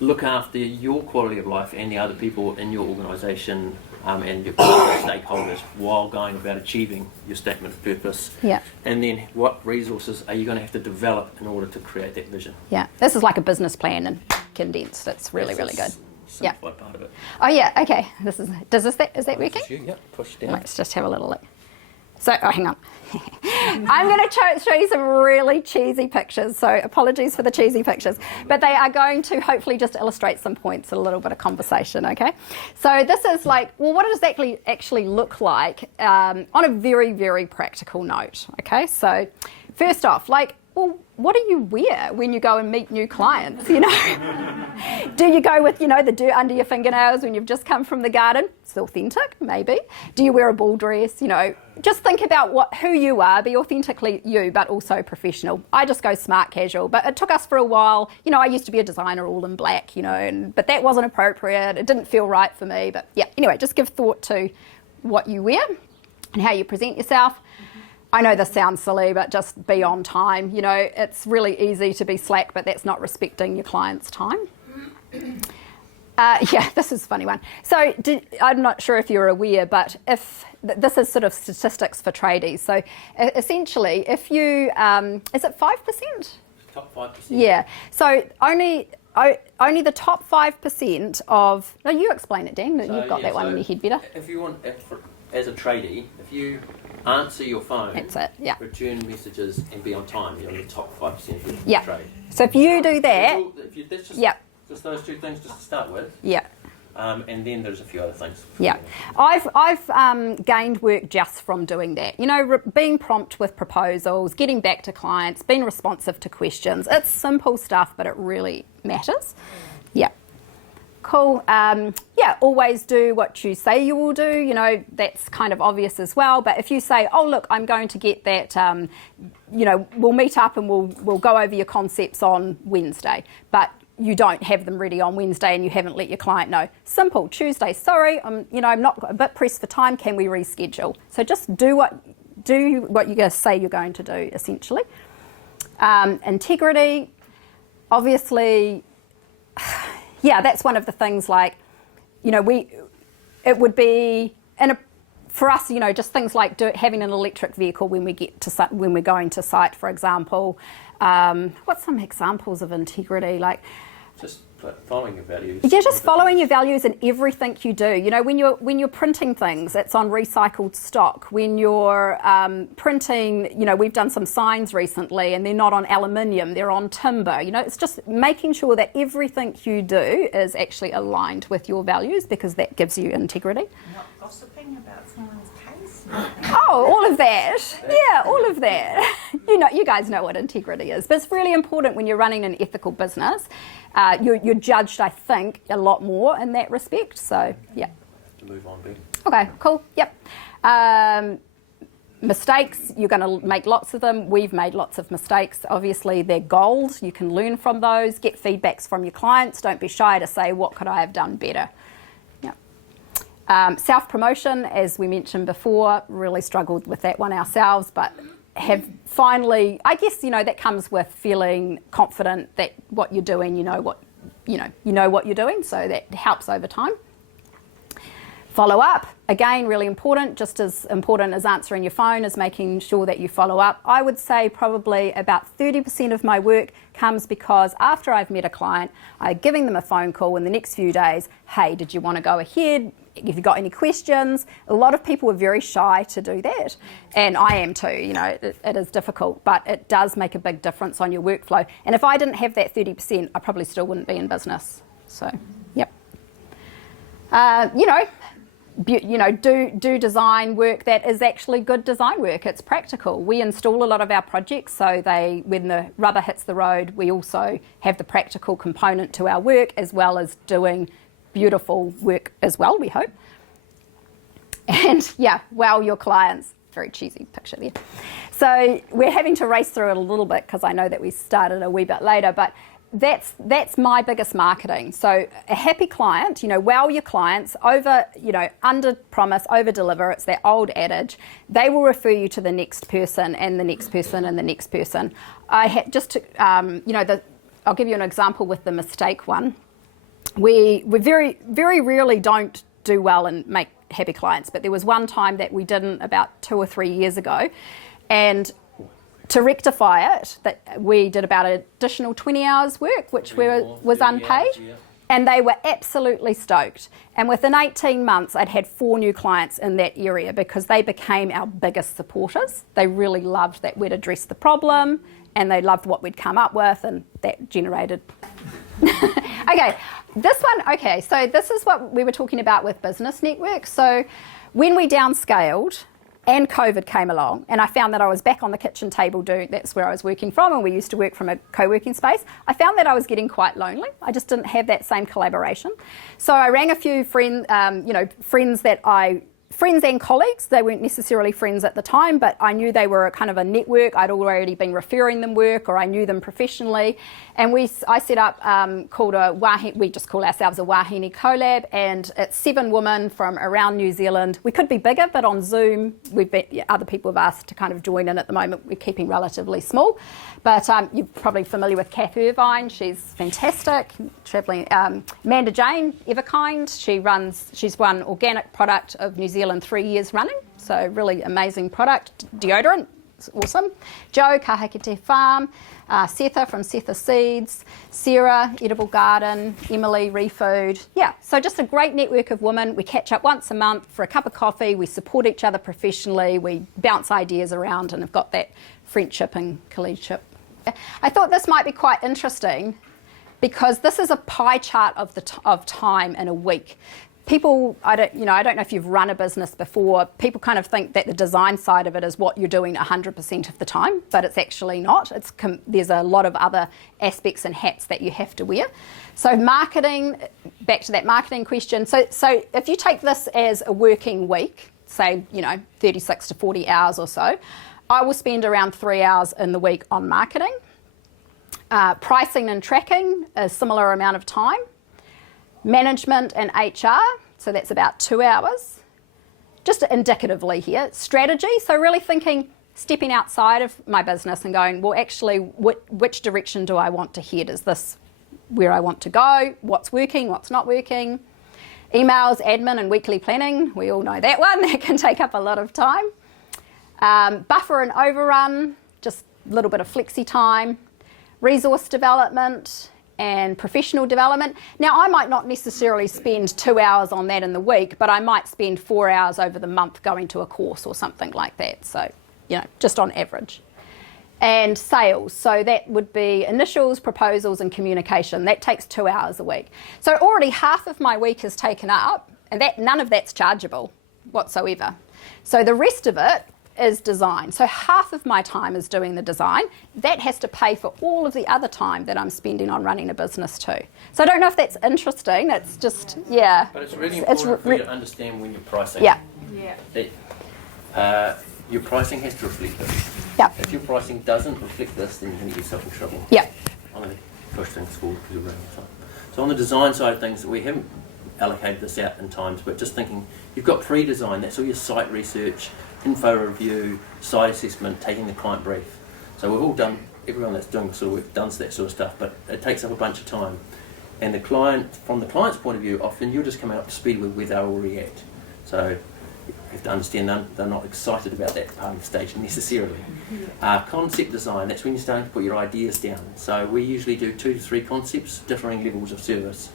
look after your quality of life and the other people in your organisation and your stakeholders while going about achieving your statement of purpose. Yeah. And then what resources are you going to have to develop in order to create that vision? Yeah. This is like a business plan and condensed. It's really good. Simplified part of it. Oh yeah. Okay. Is that working? Yeah. Push down. Let's just have a little look. So, hang on. I'm going to show you some really cheesy pictures, so apologies for the cheesy pictures, but they are going to hopefully just illustrate some points, a little bit of conversation, okay? So this is like, well, what does it actually look like on a very, very practical note, okay? So first off, like well, what do you wear when you go and meet new clients, you know? Do you go with, you know, the dirt under your fingernails when you've just come from the garden? It's authentic, maybe. Do you wear a ball dress? You know, just think about who you are, be authentically you, but also professional. I just go smart casual, but it took us for a while. You know, I used to be a designer all in black, you know, but that wasn't appropriate. It didn't feel right for me. But yeah, anyway, just give thought to what you wear and how you present yourself. I know this sounds silly, but just be on time. You know, it's really easy to be slack, but that's not respecting your client's time. Yeah, this is a funny one. So I'm not sure if you're aware, but if this is sort of statistics for tradies. So essentially, if you, is it 5%? Top 5%. Yeah. So only the top 5% of, no, you explain it, Dan. You've got that one in your head better. If you want, as a tradie, if you answer your phone, that's it, yeah. return messages and be on time, you're in the top 5% of yeah. trade. So if you do that, that's just, yeah. just those two things just to start with. Yeah. And then there's a few other things. Yeah, I've gained work just from doing that. You know, being prompt with proposals, getting back to clients, being responsive to questions. It's simple stuff, but it really matters. Yeah. Cool. Yeah, always do what you say you will do. You know, that's kind of obvious as well. But if you say, oh, look, I'm going to get that, you know, we'll meet up and we'll go over your concepts on Wednesday. But you don't have them ready on Wednesday and you haven't let your client know. Simple. Tuesday, sorry, I'm not a bit pressed for time. Can we reschedule? So just do what you're going to say you're going to do, essentially. Integrity, obviously, yeah, that's one of the things. Like, you know, it would be for us, you know, just things like having an electric vehicle when we're going to site, for example. What's some examples of integrity? Like, just following your values. Yeah, just following your values in everything you do. You know, when you're printing things, it's on recycled stock. When you're printing, you know, we've done some signs recently and they're not on aluminium, they're on timber. You know, it's just making sure that everything you do is actually aligned with your values, because that gives you integrity. Not gossiping about someone's case. Oh, all of that. Yeah, all of that. You know, you guys know what integrity is, but it's really important when you're running an ethical business. You're judged, I think, a lot more in that respect. So, yeah. To move on, Ben. Okay, cool. Yep. Mistakes, you're going to make lots of them. We've made lots of mistakes. Obviously, they're gold. You can learn from those. Get feedbacks from your clients. Don't be shy to say, what could I have done better? Yep. Self-promotion, as we mentioned before, really struggled with that one ourselves, but have finally, I guess, you know, that comes with feeling confident that what you're doing, you know what you're doing, so that helps over time. Follow up, again, really important. Just as important as answering your phone is making sure that you follow up. I would say probably about 30% of my work comes because after I've met a client, I'm giving them a phone call in the next few days. Hey, did you want to go ahead? If you've got any questions, a lot of people are very shy to do that, and I am too. You know, it is difficult, but it does make a big difference on your workflow. And if I didn't have that 30%, I probably still wouldn't be in business. So, yep. Do design work that is actually good design work. It's practical. We install a lot of our projects, so when the rubber hits the road, we also have the practical component to our work, as well as doing beautiful work as well, we hope. And yeah, wow your clients. Very cheesy picture there. So we're having to race through it a little bit because I know that we started a wee bit later, but that's my biggest marketing. So a happy client, you know, wow your clients, under promise, over deliver. It's that old adage. They will refer you to the next person and the next person and the next person. I had I'll give you an example with the mistake one. We very, very rarely don't do well and make happy clients, but there was one time that we didn't about 2 or 3 years ago, and to rectify it, that we did about an additional 20 hours work, which was unpaid, hours, yeah. And they were absolutely stoked. And within 18 months, I'd had 4 new clients in that area because they became our biggest supporters. They really loved that we'd addressed the problem, and they loved what we'd come up with, and that generated... Okay, so this is what we were talking about with business networks. So when we downscaled, and COVID came along, and I found that I was back on the kitchen table that's where I was working from, and we used to work from a co-working space. I found that I was getting quite lonely. I just didn't have that same collaboration. So I rang a few friends and colleagues. They weren't necessarily friends at the time, but I knew they were kind of a network. I'd already been referring them work, or I knew them professionally. And I set up we just call ourselves a Wahine Collab, and it's 7 women from around New Zealand. We could be bigger, but on Zoom, other people have asked to kind of join in at the moment. We're keeping relatively small. But you're probably familiar with Kath Irvine. She's fantastic. Travelling. Amanda Jane, Everkind. She's won Organic Product of New Zealand 3 years running. So really amazing product. Deodorant. It's awesome. Joe, Kahakite Farm. Setha from Setha Seeds. Sarah, Edible Garden. Emily, Refood. Yeah, so just a great network of women. We catch up once a month for a cup of coffee. We support each other professionally. We bounce ideas around and have got that friendship and colleagueship. I thought this might be quite interesting because this is a pie chart of time in a week. People, I don't know if you've run a business before, people kind of think that the design side of it is what you're doing 100% of the time, but it's actually not. There's a lot of other aspects and hats that you have to wear. So marketing, back to that marketing question. So if you take this as a working week, say, 36 to 40 hours or so, I will spend around 3 hours in the week on marketing. Pricing and tracking, a similar amount of time. Management and HR, so that's about 2 hours. Just indicatively here. Strategy, so really stepping outside of my business and going, well, actually, which direction do I want to head? Is this where I want to go? What's working? What's not working? Emails, admin, and weekly planning. We all know that one. That can take up a lot of time. Buffer and overrun, just a little bit of flexi time. Resource development and professional development. Now, I might not necessarily spend 2 hours on that in the week, but I might spend 4 hours over the month going to a course or something like that. So, just on average. And sales, so that would be initials, proposals, and communication. That takes 2 hours a week. So already half of my week is taken up, and none of that's chargeable whatsoever. So the rest of it is design. So half of my time is doing the design. That has to pay for all of the other time that I'm spending on running a business too. So I don't know if that's interesting. That's just, yeah. But it's really important for you to understand when you're pricing. Yeah. That, your pricing has to reflect this. Yeah. If your pricing doesn't reflect this, then you're going to get yourself in trouble. Yeah. I'm going to push things forward because we're running out of time. So on the design side of things, we haven't allocated this out in times, but just thinking, you've got pre-design, that's all your site research, info review, site assessment, taking the client brief. So we've all done, everyone that's doing this sort of work does that sort of stuff, but it takes up a bunch of time. And the client, from the client's point of view, often you're just coming up to speed with where they're already at. So you have to understand they're not excited about that part of the stage necessarily. Concept design, that's when you're starting to put your ideas down. So we usually do 2 to 3 concepts, differing levels of service.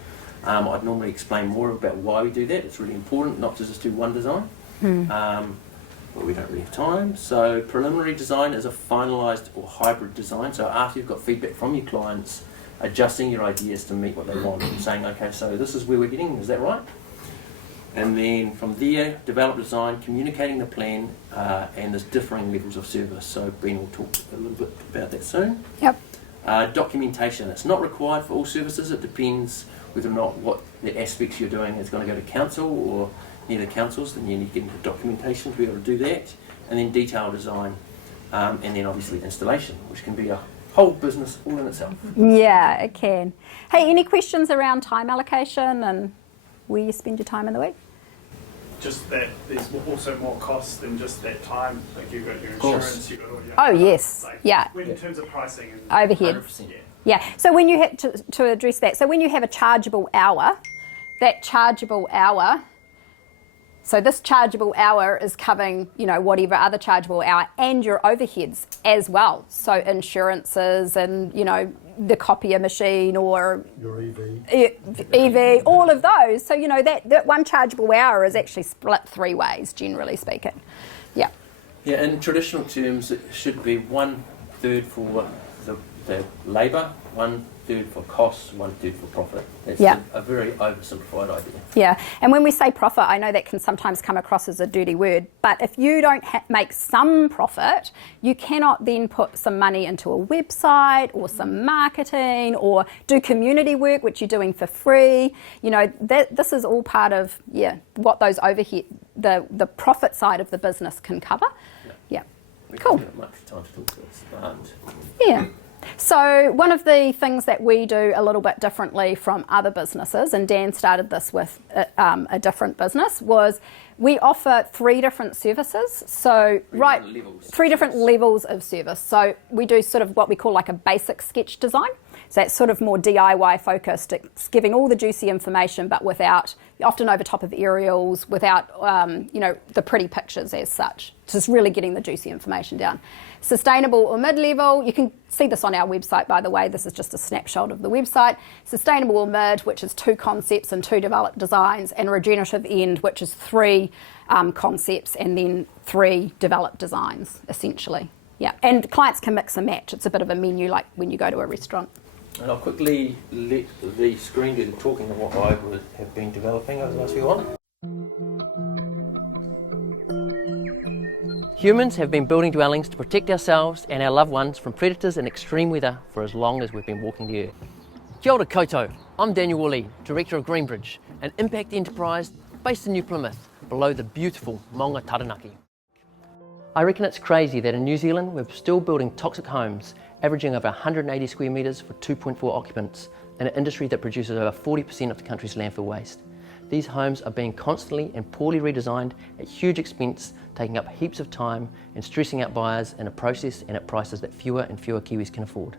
I'd normally explain more about why we do that. It's really important not to just do one design. But we don't really have time. So preliminary design is a finalised or hybrid design. So after you've got feedback from your clients, adjusting your ideas to meet what they want and saying, okay, so this is where we're getting, is that right? And then from there, develop design, communicating the plan, and there's differing levels of service. So Ben will talk a little bit about that soon. Yep. Documentation, it's not required for all services. It depends whether or not what the aspects you're doing is going to go to council or near the councils, then you need to get into documentation to be able to do that. And then detailed design, and then obviously installation, which can be a whole business all in itself. Yeah, it can. Hey, any questions around time allocation and where you spend your time in the week? Just that there's also more costs than just that time. Like you've got your insurance, you've got all your... Oh, yes. Yeah. In terms of pricing and... Overheads. Yeah. So when you have to address that, so when you have a chargeable hour, that chargeable hour, so this chargeable hour is covering, whatever other chargeable hour and your overheads as well. So insurances and, the copier machine or your EV, all of those. So, that one chargeable hour is actually split 3 ways, generally speaking. Yeah. Yeah, in traditional terms, it should be 1/3 for the the labour, 1/3 for costs, 1/3 for profit. That's a very oversimplified idea. Yeah, and when we say profit, I know that can sometimes come across as a dirty word, but if you don't make some profit, you cannot then put some money into a website or some marketing or do community work, which you're doing for free. You know, this is all part of, what those overhead, the profit side of the business can cover. Yeah. Cool. We don't have much time to talk to this, but... Yeah. So one of the things that we do a little bit differently from other businesses, and Dan started this with a different business, was we offer 3 different services. So three different levels of service. So we do sort of what we call like a basic sketch design. So that's sort of more DIY focused. It's giving all the juicy information, but without, often over top of aerials, without, the pretty pictures as such. Just really getting the juicy information down. Sustainable or mid-level, you can see this on our website, by the way. This is just a snapshot of the website. Sustainable or mid, which is 2 concepts and 2 developed designs, and regenerative end, which is 3 concepts and then 3 developed designs, essentially. Yeah, and clients can mix and match. It's a bit of a menu like when you go to a restaurant. And I'll quickly let the screen do the talking of what I have been developing over the last few months. Humans have been building dwellings to protect ourselves and our loved ones from predators and extreme weather for as long as we've been walking the earth. Kia ora koutou, I'm Daniel Woolley, Director of Greenbridge, an impact enterprise based in New Plymouth, below the beautiful Maunga Taranaki. I reckon it's crazy that in New Zealand we're still building toxic homes, averaging over 180 square metres for 2.4 occupants, in an industry that produces over 40% of the country's landfill waste. These homes are being constantly and poorly redesigned at huge expense, taking up heaps of time and stressing out buyers in a process and at prices that fewer and fewer Kiwis can afford.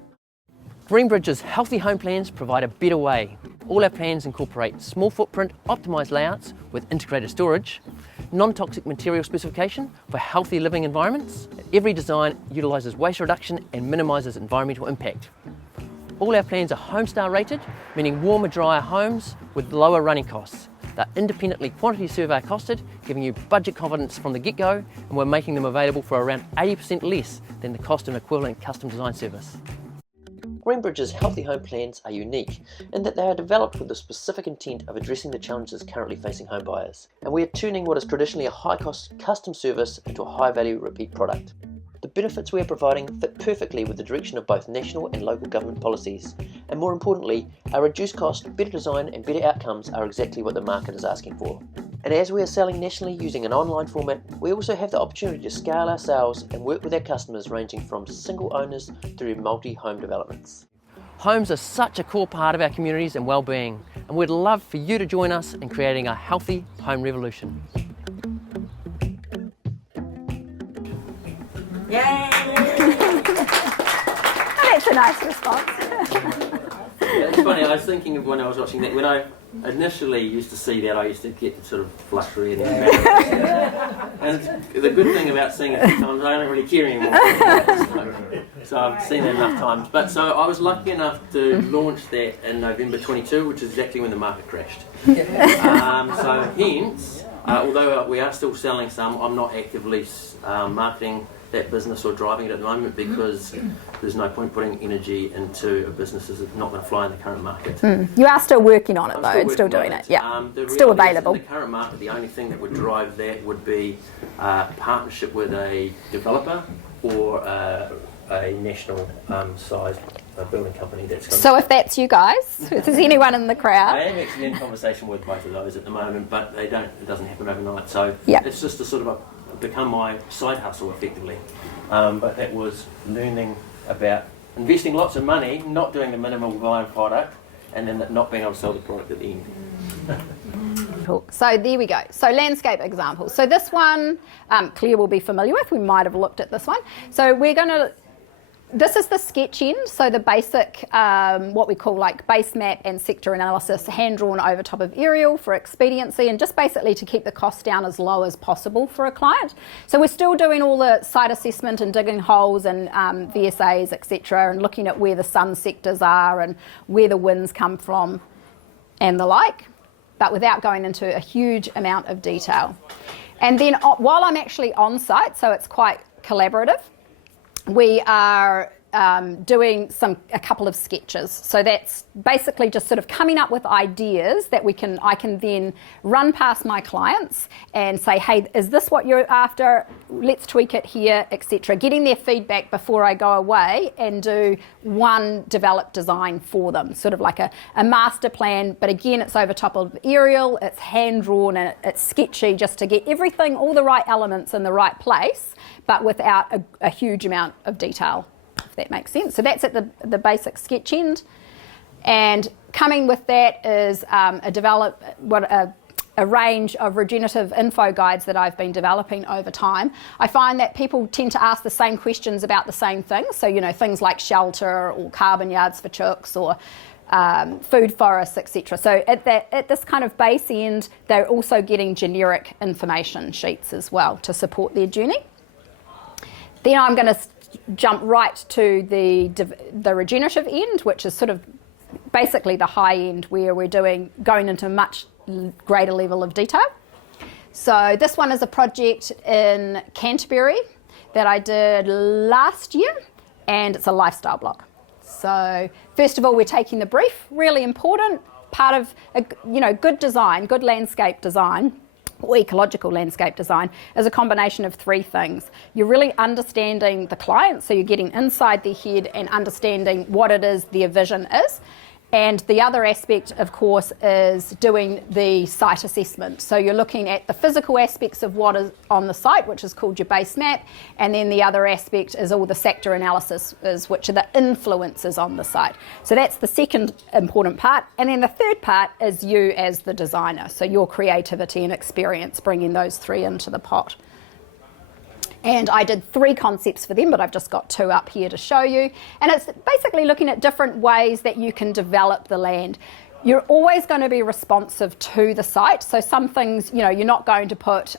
Greenbridge's healthy home plans provide a better way. All our plans incorporate small footprint, optimised layouts with integrated storage, non-toxic material specification for healthy living environments. Every design utilises waste reduction and minimises environmental impact. All our plans are Homestar rated, meaning warmer, drier homes with lower running costs. They're independently quantity survey costed, giving you budget confidence from the get-go, and we're making them available for around 80% less than the cost of an equivalent custom design service. Greenbridge's healthy home plans are unique in that they are developed with the specific intent of addressing the challenges currently facing home buyers, and we are turning what is traditionally a high-cost custom service into a high-value repeat product. The benefits we are providing fit perfectly with the direction of both national and local government policies, and more importantly, our reduced cost, better design and better outcomes are exactly what the market is asking for. And as we are selling nationally using an online format, we also have the opportunity to scale our sales and work with our customers ranging from single owners through multi-home developments. Homes are such a core part of our communities and well-being, and we'd love for you to join us in creating a healthy home revolution. Yay! That's a nice response. It's funny, I was thinking of when I was watching that, when I initially used to see that, I used to get sort of flush red and and the good thing about seeing it sometimes, I don't really care anymore. So I've seen it enough times. But so I was lucky enough to launch that in November 22, which is exactly when the market crashed. So hence, although we are still selling some, I'm not actively marketing that business or driving it at the moment because there's no point putting energy into a business that's not going to fly in the current market. You are still working on it though, and still doing it. Yeah, still available. In the current market, the only thing that would drive that would be a partnership with a developer or a national sized building company that's going So if that's you guys, if there's anyone in the crowd. I am actually in conversation with both of those at the moment, but it doesn't happen overnight. So Yep. it's just a sort of become my side hustle effectively. But that was learning about investing lots of money, not doing the minimal viable product, and then not being able to sell the product at the end. Cool. So there we go. So landscape examples. So this one, Claire will be familiar with. We might have looked at this one. So this is the sketch end, so the basic, what we call like base map and sector analysis, hand-drawn over top of aerial for expediency and just basically to keep the cost down as low as possible for a client. So we're still doing all the site assessment and digging holes and VSAs, etc., and looking at where the sun sectors are and where the winds come from and the like, but without going into a huge amount of detail. And then while I'm actually on site, so it's quite collaborative, we are doing a couple of sketches. So that's basically just sort of coming up with ideas that I can then run past my clients and say, hey, is this what you're after? Let's tweak it here, etc. Getting their feedback before I go away and do one developed design for them, sort of like a master plan, but again, it's over top of aerial, it's hand-drawn and it's sketchy just to get everything, all the right elements in the right place, but without a huge amount of detail, if that makes sense. So that's at the basic sketch end. And coming with that is a range of regenerative info guides that I've been developing over time. I find that people tend to ask the same questions about the same things. So, things like shelter or carbon yards for chooks or food forests, etc. So at this kind of base end, they're also getting generic information sheets as well to support their journey. Then I'm going to jump right to the regenerative end, which is sort of basically the high end where we're going into much greater level of detail. So this one is a project in Canterbury that I did last year, and it's a lifestyle block. So first of all, we're taking the brief, really important part of good design, good landscape design, or ecological landscape design, is a combination of three things. You're really understanding the client, so you're getting inside their head and understanding what it is their vision is. And the other aspect, of course, is doing the site assessment. So you're looking at the physical aspects of what is on the site, which is called your base map, and then the other aspect is all the sector analysis, which are the influences on the site. So that's the second important part. And then the third part is you as the designer, so your creativity and experience, bringing those three into the pot. And I did 3 concepts for them, but I've just got 2 up here to show you. And it's basically looking at different ways that you can develop the land. You're always going to be responsive to the site. So some things, you're not going to put,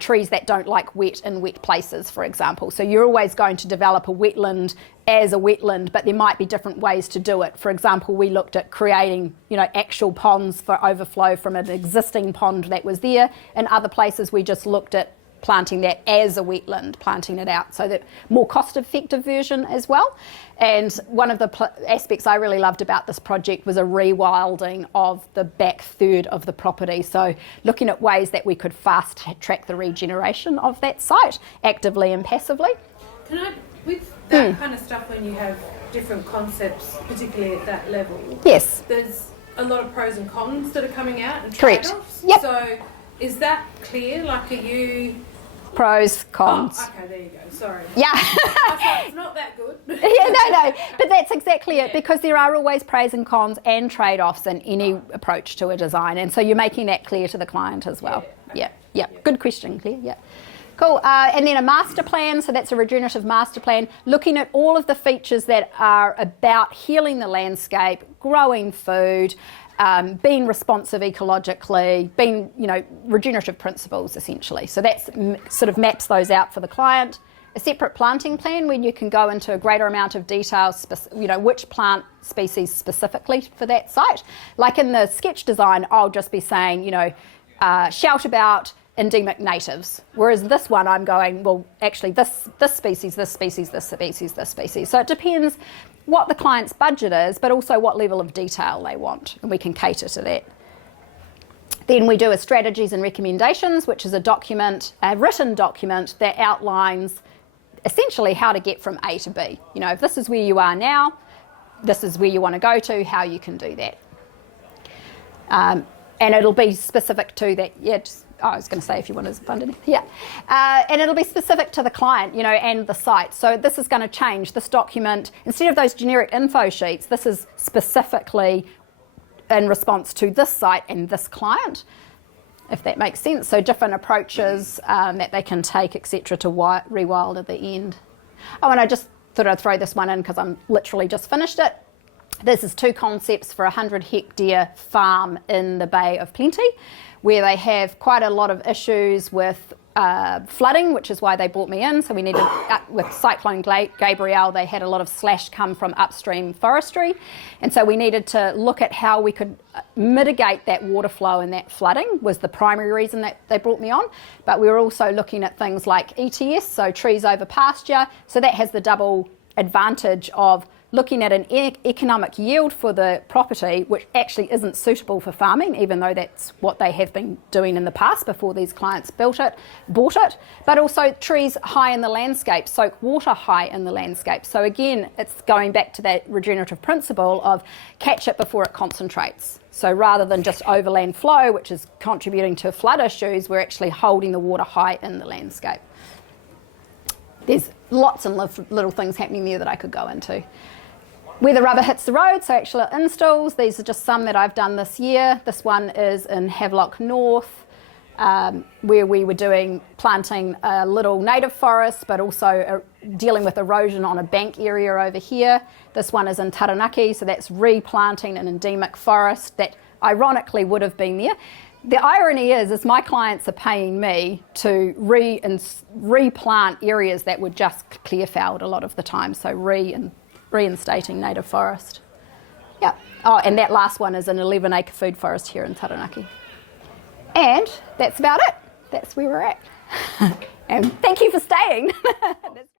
trees that don't like wet in wet places, for example. So you're always going to develop a wetland as a wetland, but there might be different ways to do it. For example, we looked at creating, actual ponds for overflow from an existing pond that was there. In other places, we just looked at planting that as a wetland, planting it out, so that more cost-effective version as well. And one of the aspects I really loved about this project was a rewilding of the back third of the property. So looking at ways that we could fast-track the regeneration of that site, actively and passively. With that kind of stuff, when you have different concepts, particularly at that level, yes, there's a lot of pros and cons that are coming out and correct. trade-offs. Yep. So is that clear? Like, are you... Pros, cons. Oh, okay, there you go. Sorry. Yeah. I thought it's not that good. No. But that's exactly it, because there are always pros and cons and trade-offs in any approach to a design. And so you're making that clear to the client as well. Yeah. Good question, Claire. Yeah. Cool. And then a master plan. So that's a regenerative master plan, looking at all of the features that are about healing the landscape, growing food, being responsive ecologically, being, regenerative principles essentially. So that sort of maps those out for the client. A separate planting plan where you can go into a greater amount of detail, which plant species specifically for that site. Like in the sketch design, I'll just be saying, shout about endemic natives. Whereas this one, I'm going, well, actually this species, this species, this species, this species. So it depends what the client's budget is, but also what level of detail they want, and we can cater to that. Then we do a strategies and recommendations, which is a written document that outlines essentially how to get from A to B. If this is where you are now, this is where you want to go to, how you can do that. And it'll be specific to that. I was going to say if you want to fund it. Yeah. And it'll be specific to the client, and the site. So this is going to change. This document, instead of those generic info sheets, this is specifically in response to this site and this client, if that makes sense. So different approaches that they can take, etc., to rewild at the end. Oh, and I just thought I'd throw this one in because I'm literally just finished it. This is 2 concepts for a 100-hectare farm in the Bay of Plenty, where they have quite a lot of issues with flooding, which is why they brought me in. So we needed, with Cyclone Gabrielle, they had a lot of slash come from upstream forestry. And so we needed to look at how we could mitigate that water flow and that flooding was the primary reason that they brought me on. But we were also looking at things like ETS, so trees over pasture. So that has the double advantage of looking at an economic yield for the property, which actually isn't suitable for farming, even though that's what they have been doing in the past before these clients bought it, but also trees high in the landscape, soak water high in the landscape. So again, it's going back to that regenerative principle of catch it before it concentrates. So rather than just overland flow, which is contributing to flood issues, we're actually holding the water high in the landscape. There's lots and little things happening there that I could go into. Where the rubber hits the road, so actual installs, these are just some that I've done this year. This one is in Havelock North, where we were planting a little native forest, but also dealing with erosion on a bank area over here. This one is in Taranaki, so that's replanting an endemic forest that ironically would have been there. The irony is my clients are paying me to replant areas that were just clear-felled a lot of the time, so reinstating native forest. Yeah. Oh, and that last one is an 11-acre food forest here in Taranaki. And that's about it. That's where we're at. And thank you for staying.